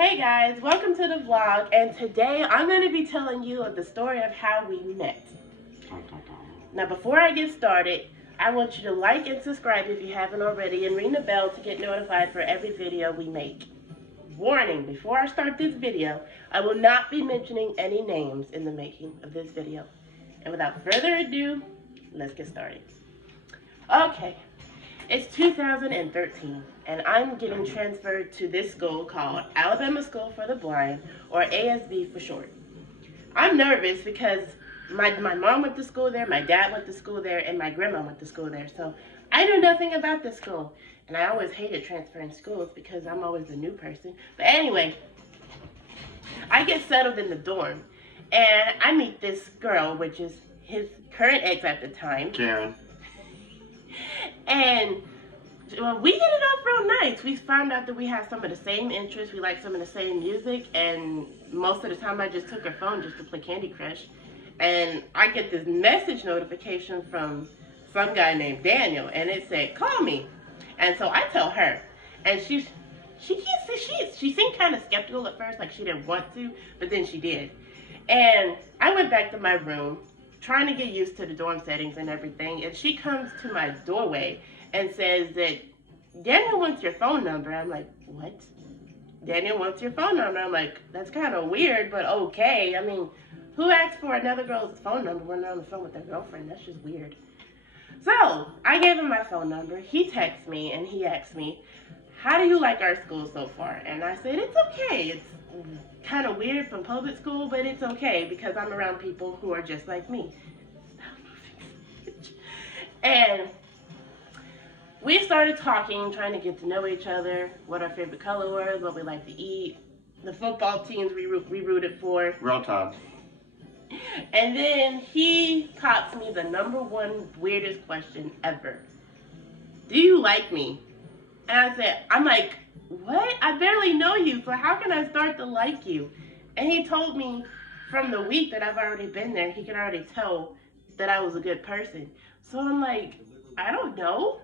Hey guys, welcome to the vlog, and today I'm going to be telling you the story of how we met. Now before I get started, I want you to like and subscribe if you haven't already, and ring the bell to get notified for every video we make. Warning, before I start this video, I will not be mentioning any names in the making of this video. And without further ado, let's get started. Okay. It's 2013, and I'm getting transferred to this school called Alabama School for the Blind, or ASB for short. I'm nervous because my mom went to school there, my dad went to school there, and my grandma went to school there. So I knew nothing about this school, and I always hated transferring schools because I'm always the new person. But anyway, I get settled in the dorm, and I meet this girl, which is his current ex at the time. Karen. And we hit it off real nice. We found out that we have some of the same interests. We like some of the same music. And most of the time I just took her phone just to play Candy Crush. And I get this message notification from some guy named Daniel. And it said, call me. And so I tell her. And she seemed kind of skeptical at first. Like she didn't want to. But then she did. And I went back to my room, trying to get used to the dorm settings and everything, and she comes to my doorway and says that Daniel wants your phone number. I'm like, what? Daniel wants your phone number. I'm like, that's kind of weird, but okay. I mean, who asks for another girl's phone number when they're on the phone with their girlfriend? That's just weird. So I gave him my phone number. He texts me and he asks me, how do you like our school so far? And I said, it's okay. It's kind of weird from public school, but it's okay because I'm around people who are just like me. And we started talking, trying to get to know each other, what our favorite color was, what we like to eat, the football teams we rooted for. Roll Tide. And then he pops me the #1 weirdest question ever. Do you like me? And I said, I'm like, what? I barely know you, so how can I start to like you? And he told me from the week that I've already been there, he could already tell that I was a good person. So I'm like, I don't know.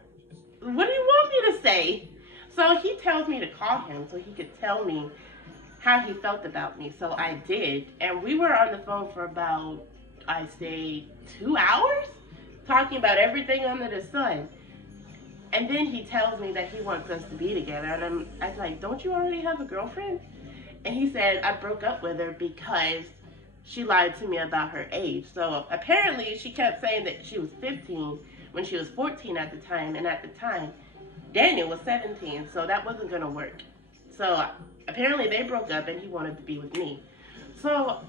What do you want me to say? So he tells me to call him so he could tell me how he felt about me. So I did. And we were on the phone for about, I'd say, 2 hours, talking about everything under the sun. And then he tells me that he wants us to be together. And I was like, don't you already have a girlfriend? And he said, I broke up with her because she lied to me about her age. So apparently she kept saying that she was 15 when she was 14 at the time. And at the time, Daniel was 17. So that wasn't going to work. So apparently they broke up and he wanted to be with me. So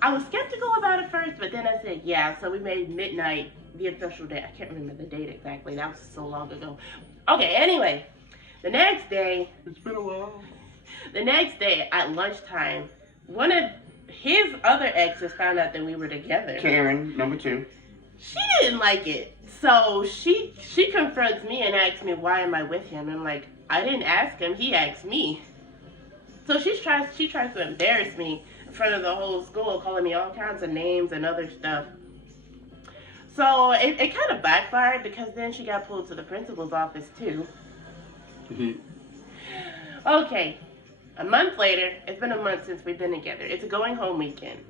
I was skeptical about it first, but then I said, yeah. So we made midnight the official day. I can't remember the date exactly. That was so long ago. Okay, anyway, the next day. It's been a while. The next day at lunchtime, one of his other exes found out that we were together. Karen, #2. She didn't like it. So she confronts me and asks me, why am I with him? I'm like, I didn't ask him, he asked me. So she tries to embarrass me in front of the whole school, calling me all kinds of names and other stuff. So it kind of backfired because then she got pulled to the principal's office too. Okay, a month later, it's been a month since we've been together. It's a going home weekend.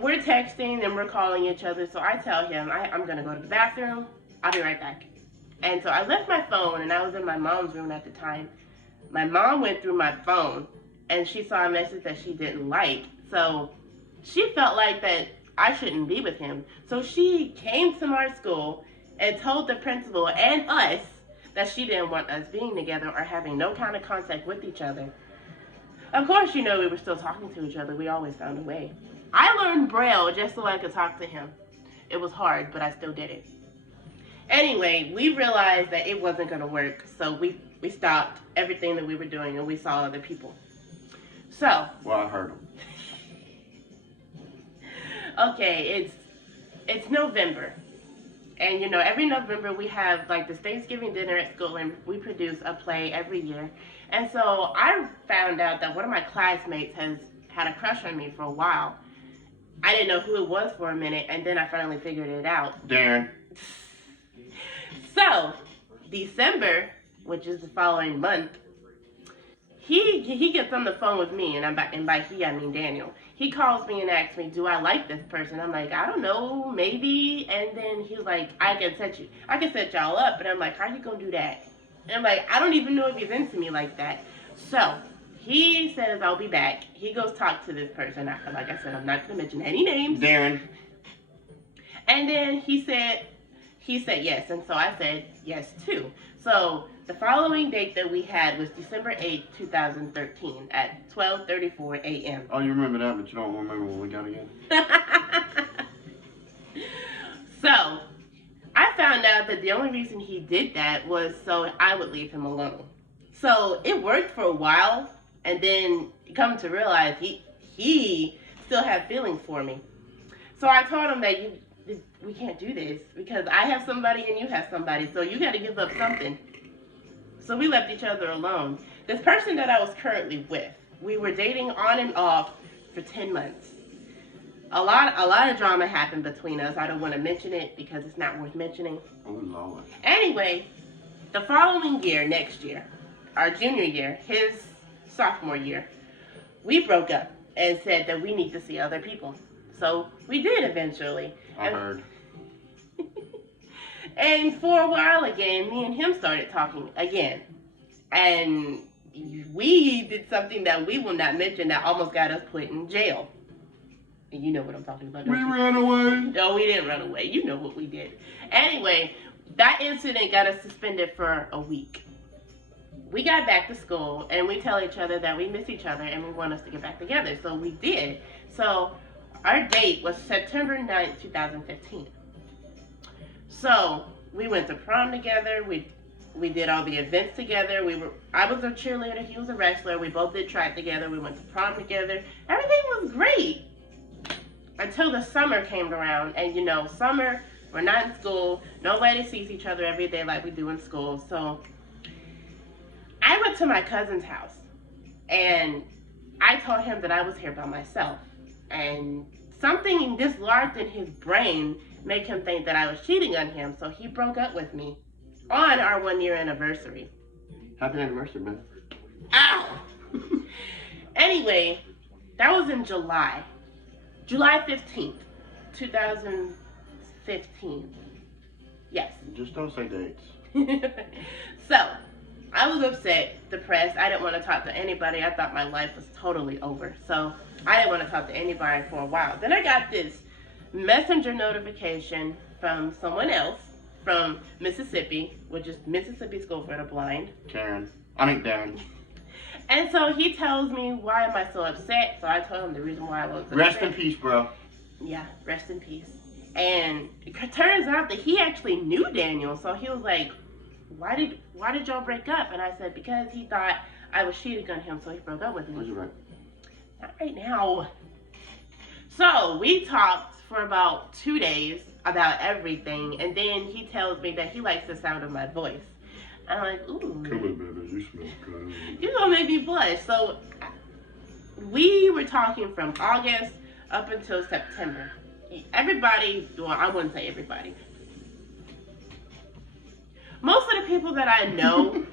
We're texting and we're calling each other. So I tell him, I'm going to go to the bathroom. I'll be right back. And so I left my phone and I was in my mom's room at the time. My mom went through my phone and she saw a message that she didn't like. So she felt like that I shouldn't be with him. So she came to our school and told the principal and us that she didn't want us being together or having no kind of contact with each other. Of course, you know, we were still talking to each other. We always found a way. I learned Braille just so I could talk to him. It was hard, but I still did it. Anyway, we realized that it wasn't going to work. So we stopped everything that we were doing and we saw other people. So. Well, I heard them. Okay, it's November, and you know, every November we have like this Thanksgiving dinner at school, and we produce a play every year. And so I found out that one of my classmates has had a crush on me for a while. I didn't know who it was for a minute, and then I finally figured it out. Darren. So December, which is the following month, he gets on the phone with me, and by he I mean Daniel. He calls me and asks me, "Do I like this person?" I'm like, "I don't know, maybe." And then he's like, I can set y'all up." But I'm like, "How you gonna do that?" And I'm like, I don't even know if he's into me like that. So he says, "I'll be back." He goes talk to this person. Like I said, I'm not gonna mention any names. Darren. And then he said yes, and so I said yes too. So the following date that we had was December 8th, 2013 at 12:34 a.m. Oh, you remember that, but you don't remember when we got together? So I found out that the only reason he did that was so I would leave him alone. So it worked for a while, and then come to realize he still had feelings for me. So I told him that we can't do this because I have somebody and you have somebody, so you got to give up something. So we left each other alone. This person that I was currently with, we were dating on and off for 10 months. A lot of drama happened between us. I don't want to mention it because it's not worth mentioning. Oh, Lord. Anyway, the following year, next year, our junior year, his sophomore year, we broke up and said that we need to see other people. So we did eventually. I heard. And for a while again, me and him started talking again. And we did something that we will not mention that almost got us put in jail. And you know what I'm talking about, don't We you? ran away. No, we didn't run away. You know what we did. Anyway, that incident got us suspended for a week. We got back to school, and we tell each other that we miss each other and we want us to get back together. So we did. So our date was September 9th, 2015. So we went to prom together. We did all the events together. I was a cheerleader. He was a wrestler. We both did track together. We went to prom together. Everything was great until the summer came around. And you know, summer, we're not in school. Nobody sees each other every day like we do in school. So I went to my cousin's house, and I told him that I was here by myself. And something dislodged in his brain made him think that I was cheating on him. So he broke up with me on our 1-year anniversary. Happy anniversary, man. Ow! Anyway, that was in July 15th, 2015. Yes. Just don't say dates. So, I was upset, depressed. I didn't want to talk to anybody. I thought my life was totally over. So, I didn't want to talk to anybody for a while. Then I got this messenger notification from someone else from Mississippi, which is Mississippi School for the Blind. Darren. And so he tells me, why am I so upset? So I told him the reason why I was upset. Rest in peace, bro. Yeah, rest in peace. And it turns out that he actually knew Daniel. So he was like, why did y'all break up? And I said, because he thought I was cheating on him, so he broke up with me. Where's your right? Not right now. So we talked for about 2 days about everything, and then he tells me that he likes the sound of my voice. I'm like, ooh. Come on, baby, you smell good. You're gonna make me blush. So we were talking from August up until September. Everybody, well, I wouldn't say everybody. Most of the people that I know,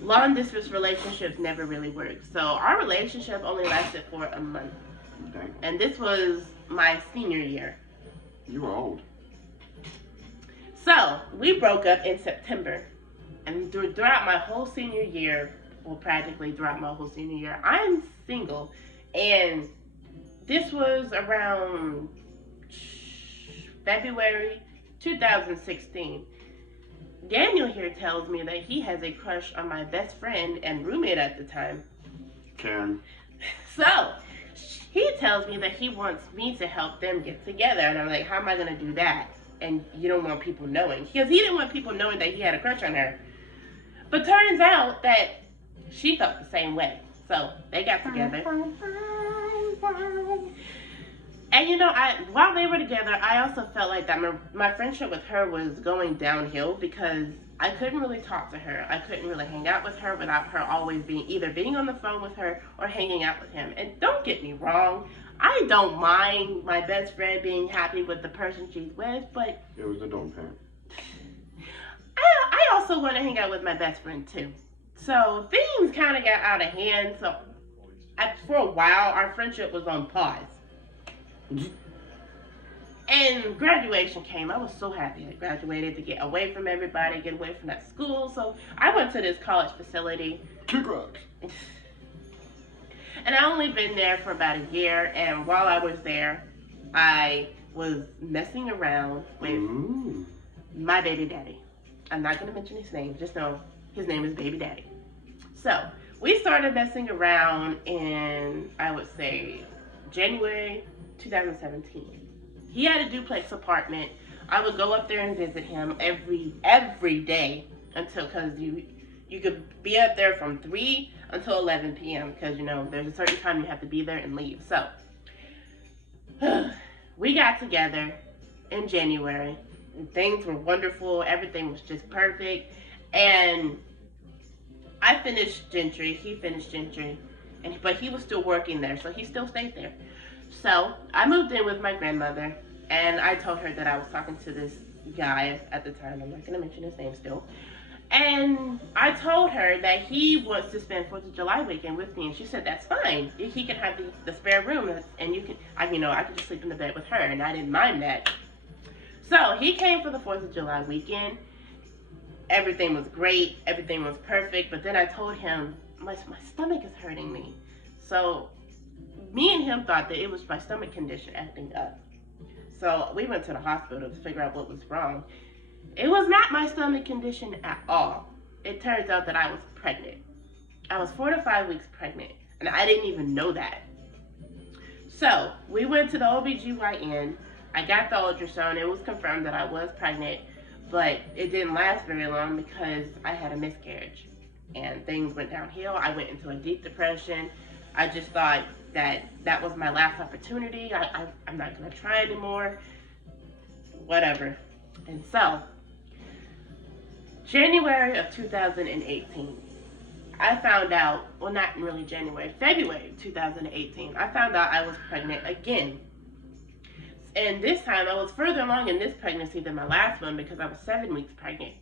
long distance relationships never really work. So our relationship only lasted for a month. Dang. And this was my senior year. You were old. So we broke up in September. And throughout my whole senior year, well, practically throughout my whole senior year, I'm single. And this was around February 2016. Daniel here tells me that he has a crush on my best friend and roommate at the time. Karen. So he tells me that he wants me to help them get together. And I'm like, how am I going to do that? And you don't want people knowing. Because he didn't want people knowing that he had a crush on her. But turns out that she felt the same way. So they got together. And you know, while they were together, I also felt like that my friendship with her was going downhill because I couldn't really talk to her. I couldn't really hang out with her without her always being on the phone with her or hanging out with him. And don't get me wrong, I don't mind my best friend being happy with the person she's with, but It was a don't parent. I also want to hang out with my best friend too. So things kind of got out of hand. So for a while, our friendship was on pause. And graduation came. I was so happy I graduated to get away from everybody, get away from that school. So I went to this college facility. Congrats. And I only been there for about a year. And while I was there, I was messing around with my baby daddy. I'm not going to mention his name. Just know his name is Baby Daddy. So we started messing around in, I would say, January 2017. He had a duplex apartment. I would go up there and visit him every day until, because you could be up there from 3 until 11 p.m. because, you know, there's a certain time you have to be there and leave. So we got together in January. And things were wonderful. Everything was just perfect. And I finished Gentry. He finished Gentry. But he was still working there, so he still stayed there. So I moved in with my grandmother, and I told her that I was talking to this guy at the time. I'm not going to mention his name still. And I told her that he wants to spend 4th of July weekend with me, and she said that's fine. He can have the spare room, and I could just sleep in the bed with her, and I didn't mind that. So he came for the 4th of July weekend. Everything was great. Everything was perfect. But then I told him my stomach is hurting me. So me and him thought that it was my stomach condition acting up. So we went to the hospital to figure out what was wrong. It was not my stomach condition at all. It turns out that I was pregnant. I was 4 to 5 weeks pregnant, and I didn't even know that. So we went to the OBGYN. I got the ultrasound. It was confirmed that I was pregnant, but it didn't last very long because I had a miscarriage, and things went downhill. I went into a deep depression. I just thought that was my last opportunity. I'm not going to try anymore. Whatever. And so, January of 2018, I found out, well, not really January, February of 2018, I found out I was pregnant again. And this time, I was further along in this pregnancy than my last one because I was 7 weeks pregnant.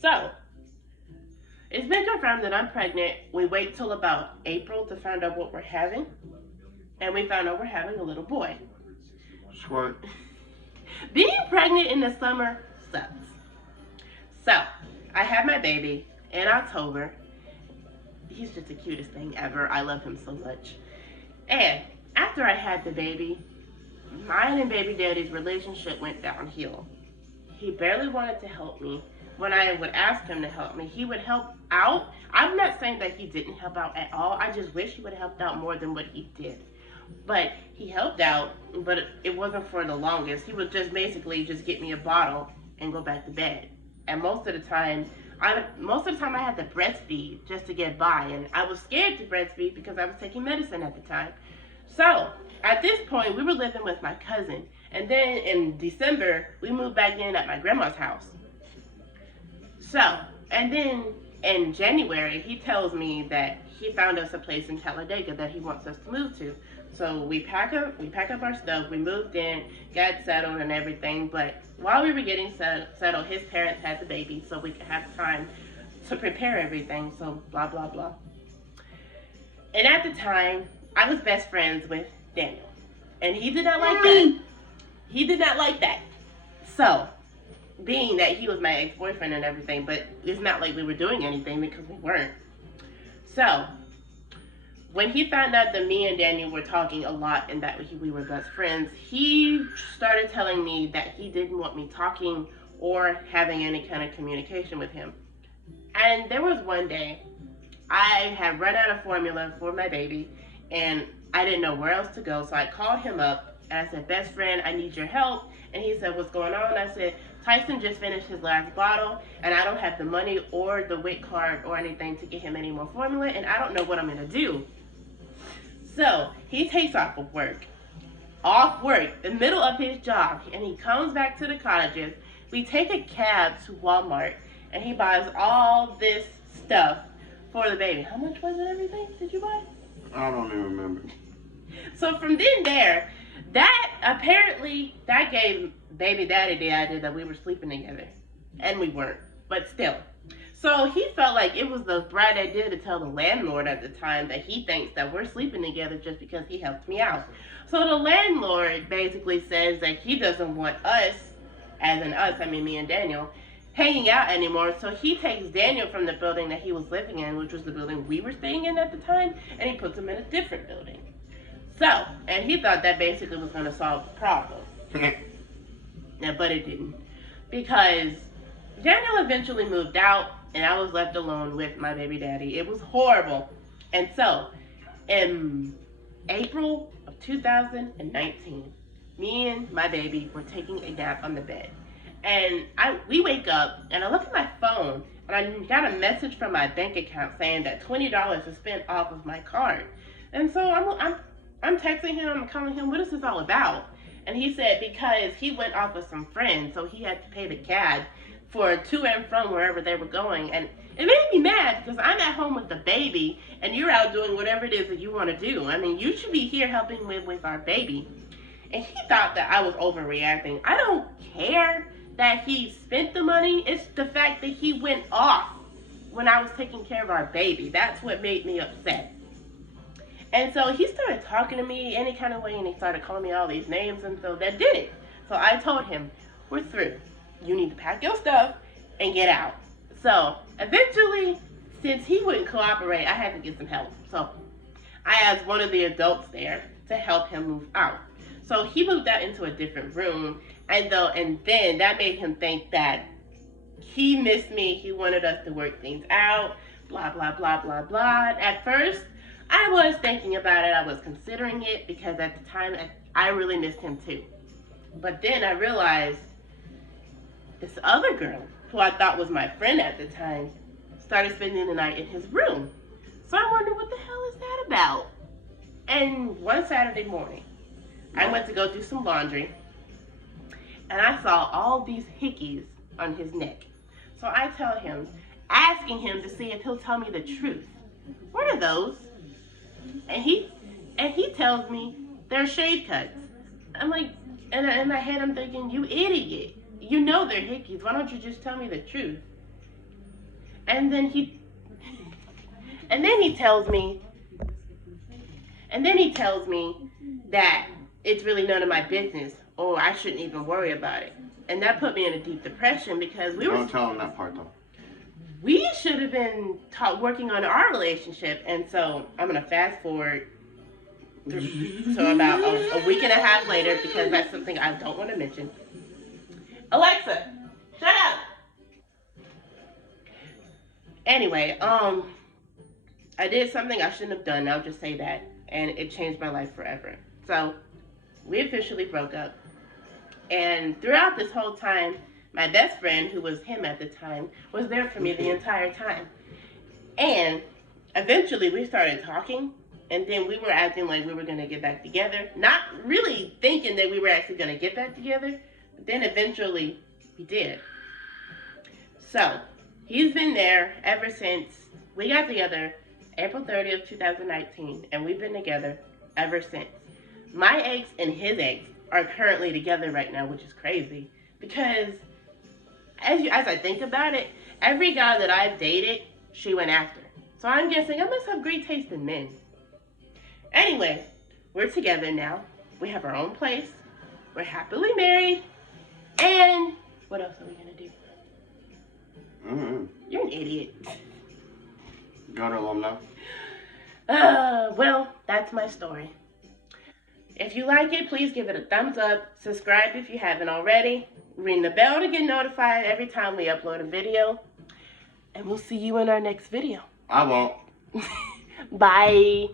So, it's been confirmed that I'm pregnant. We wait till about April to find out what we're having. And we found out we're having a little boy. Sweet. Being pregnant in the summer sucks. So, I had my baby in October. He's just the cutest thing ever. I love him so much. And after I had the baby, mine and baby daddy's relationship went downhill. He barely wanted to help me. When I would ask him to help me, he would help out. I'm not saying that he didn't help out at all. I just wish he would have helped out more than what he did. But he helped out, but it wasn't for the longest. He would just basically just get me a bottle and go back to bed. And most of the time I had to breastfeed just to get by. And I was scared to breastfeed because I was taking medicine at the time. So at this point, we were living with my cousin. And then in December, we moved back in at my grandma's house. So, and then in January, he tells me that he found us a place in Talladega that he wants us to move to. So we pack up our stuff, we moved in, got settled and everything. But while we were getting settled, his parents had the baby so we could have time to prepare everything. So blah, blah, blah. And at the time, I was best friends with Daniel. And he did not like that. He did not like that. So, being that he was my ex-boyfriend and everything, but it's not like we were doing anything because we weren't. So, when he found out that me and Daniel were talking a lot and that we were best friends, he started telling me that he didn't want me talking or having any kind of communication with him. And there was one day, I had run out of formula for my baby, and I didn't know where else to go, so I called him up, and I said, best friend, I need your help. And he said, what's going on? I said, Tyson just finished his last bottle, and I don't have the money or the WIC card or anything to get him any more formula, and I don't know what I'm going to do. So he takes off work, the middle of his job, and he comes back to the cottages. We take a cab to Walmart, and he buys all this stuff for the baby. How much was it, everything? Did you buy? I don't even remember. So from then there, that gave baby daddy the idea that we were sleeping together. And we weren't, but still. So he felt like it was the bright idea to tell the landlord at the time that he thinks that we're sleeping together just because he helped me out. So the landlord basically says that he doesn't want us, as in us, I mean me and Daniel, hanging out anymore. So he takes Daniel from the building that he was living in, which was the building we were staying in at the time, and he puts him in a different building. So, and he thought that basically was going to solve the problem. Yeah, but it didn't. Because Daniel eventually moved out, and I was left alone with my baby daddy. It was horrible. And so, in April of 2019, me and my baby were taking a nap on the bed. And we wake up, and I look at my phone, and I got a message from my bank account saying that $20 was spent off of my card. And so I'm texting him, I'm calling him, what is this all about? And he said because he went off with some friends, so he had to pay the cab for to and from wherever they were going. And it made me mad because I'm at home with the baby and you're out doing whatever it is that you want to do. I mean, you should be here helping with our baby. And he thought that I was overreacting. I don't care that he spent the money. It's the fact that he went off when I was taking care of our baby. That's what made me upset. And so he started talking to me any kind of way, and he started calling me all these names, and so that did it. So I told him, we're through. You need to pack your stuff and get out. So eventually, since he wouldn't cooperate, I had to get some help. So I asked one of the adults there to help him move out. So he moved out into a different room, and then that made him think that he missed me. He wanted us to work things out, blah, blah, blah, blah, blah. At first, I was thinking about it. I was considering it because at the time, I really missed him too. But then I realized this other girl, who I thought was my friend at the time, started spending the night in his room. So I wondered, what the hell is that about? And one Saturday morning, I went to go do some laundry, and I saw all these hickeys on his neck. So I tell him, asking him to see if he'll tell me the truth. What are those? And he tells me they're shade cuts. I'm like, and in my head I'm thinking, you idiot. You know they're hickeys. Why don't you just tell me the truth? And then he tells me that it's really none of my business, or I shouldn't even worry about it. And that put me in a deep depression because Don't tell him that part though. We should have been working on our relationship. And so I'm going to fast forward to about a week and a half later because that's something I don't want to mention. Alexa, shut up. Anyway, I did something I shouldn't have done. I'll just say that. And it changed my life forever. So we officially broke up. And throughout this whole time, my best friend, who was him at the time, was there for me the entire time. And eventually we started talking, and then we were acting like we were going to get back together. Not really thinking that we were actually going to get back together, but then eventually we did. So he's been there ever since we got together April 30th, 2019, and we've been together ever since. My ex and his ex are currently together right now, which is crazy because as I think about it, every guy that I've dated, she went after. So I'm guessing I must have great taste in men. Anyway, we're together now. We have our own place. We're happily married. And what else are we going to do? Mm-hmm. You're an idiot. Got her alumni. Well, that's my story. If you like it, please give it a thumbs up. Subscribe if you haven't already. Ring the bell to get notified every time we upload a video. And we'll see you in our next video. I won't. Bye.